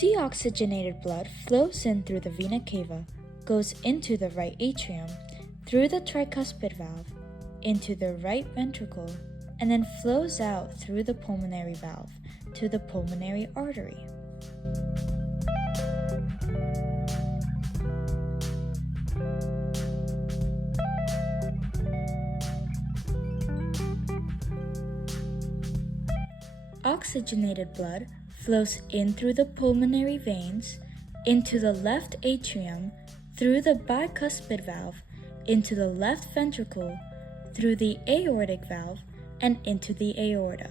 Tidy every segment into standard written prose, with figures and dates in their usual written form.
Deoxygenated blood flows in through the vena cava, goes into the right atrium, through the tricuspid valve, into the right ventricle, and then flows out through the pulmonary valve to the pulmonary artery. Oxygenated blood flows in through the pulmonary veins, into the left atrium, through the bicuspid valve, into the left ventricle, through the aortic valve, and into the aorta.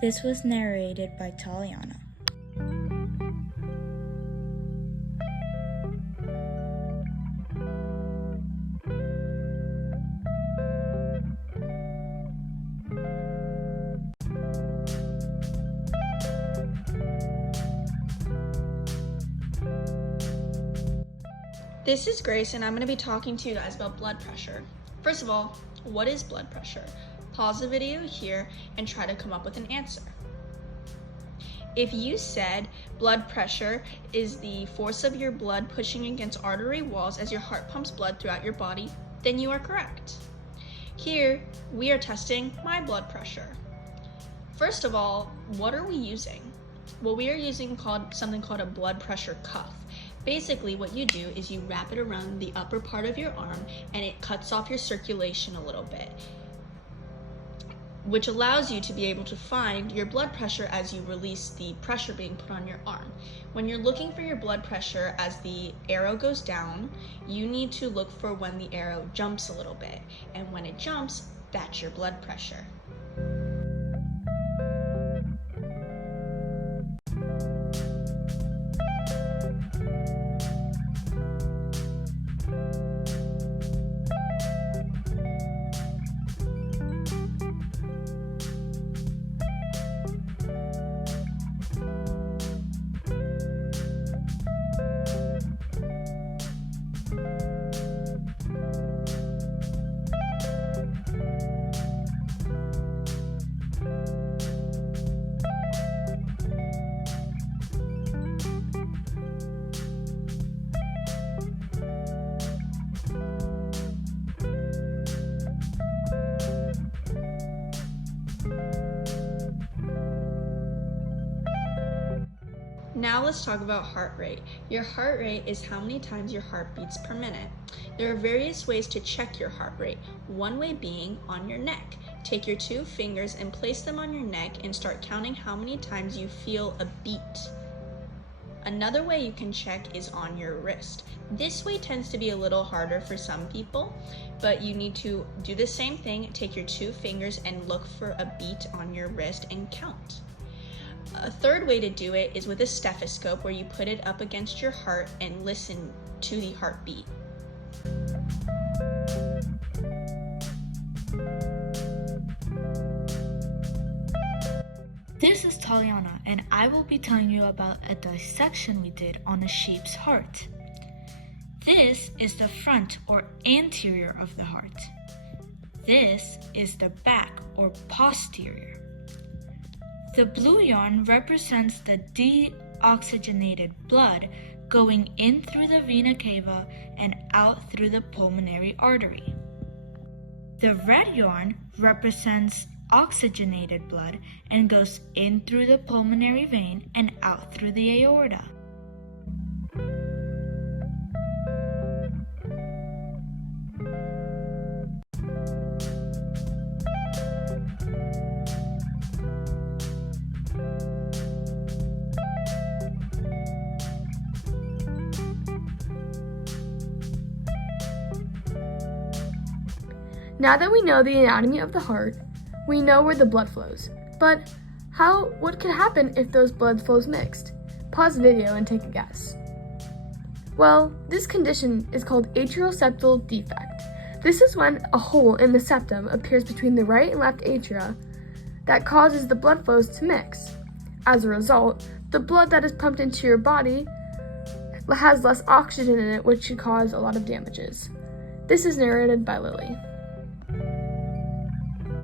This was narrated by Taliana. This is Grace, and I'm going to be talking to you guys about blood pressure. First of all, what is blood pressure? Pause the video here and try to come up with an answer. If you said blood pressure is the force of your blood pushing against artery walls as your heart pumps blood throughout your body, then you are correct. Here, we are testing my blood pressure. First of all, what are we using? Well, we are using something called a blood pressure cuff. Basically, what you do is you wrap it around the upper part of your arm and it cuts off your circulation a little bit, which allows you to be able to find your blood pressure as you release the pressure being put on your arm. When you're looking for your blood pressure as the arrow goes down, you need to look for when the arrow jumps a little bit. And when it jumps, that's your blood pressure. Now let's talk about heart rate. Your heart rate is how many times your heart beats per minute. There are various ways to check your heart rate. One way being on your neck. Take your 2 fingers and place them on your neck and start counting how many times you feel a beat. Another way you can check is on your wrist. This way tends to be a little harder for some people, but you need to do the same thing. Take your 2 fingers and look for a beat on your wrist and count. A third way to do it is with a stethoscope, where you put it up against your heart and listen to the heartbeat. This is Taliana, and I will be telling you about a dissection we did on a sheep's heart. This is the front or anterior of the heart. This is the back or posterior. The blue yarn represents the deoxygenated blood going in through the vena cava and out through the pulmonary artery. The red yarn represents oxygenated blood and goes in through the pulmonary vein and out through the aorta. Now that we know the anatomy of the heart, we know where the blood flows. But what could happen if those blood flows mixed? Pause the video and take a guess. Well, this condition is called atrial septal defect. This is when a hole in the septum appears between the right and left atria that causes the blood flows to mix. As a result, the blood that is pumped into your body has less oxygen in it, which could cause a lot of damages. This is narrated by Lily.